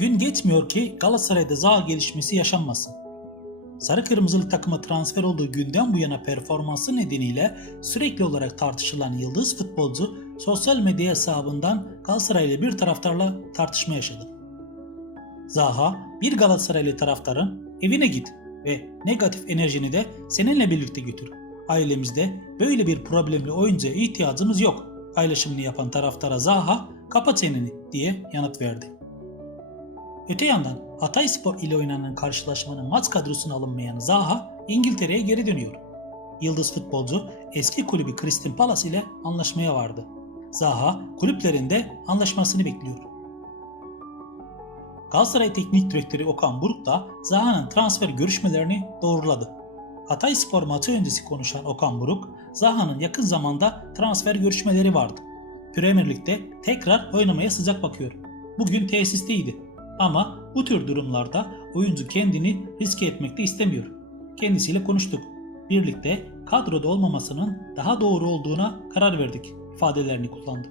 Gün geçmiyor ki Galatasaray'da Zaha gelişmesi yaşanmasın. Sarı kırmızılı takıma transfer olduğu günden bu yana performansı nedeniyle sürekli olarak tartışılan yıldız futbolcu sosyal medya hesabından Galatasaraylı bir taraftarla tartışma yaşadı. Zaha bir Galatasaraylı taraftarın evine git ve negatif enerjini de seninle birlikte götür. Ailemizde böyle bir problemli oyuncuya ihtiyacımız yok paylaşımını yapan taraftara Zaha kapat çeneni diye yanıt verdi. Öte yandan Hatayspor ile oynanan karşılaşmanın maç kadrosuna alınmayan Zaha İngiltere'ye geri dönüyor. Yıldız futbolcu eski kulübü Crystal Palace ile anlaşmaya vardı. Zaha kulüplerinde anlaşmasını bekliyor. Galatasaray Teknik Direktörü Okan Buruk da Zaha'nın transfer görüşmelerini doğruladı. Hatay Spor maçı öncesi konuşan Okan Buruk, Zaha'nın yakın zamanda transfer görüşmeleri vardı. Premier Lig'de tekrar oynamaya sıcak bakıyor. Bugün tesisteydi. Ama bu tür durumlarda oyuncu kendini riske etmekte istemiyor. Kendisiyle konuştuk. Birlikte kadroda olmamasının daha doğru olduğuna karar verdik ifadelerini kullandı.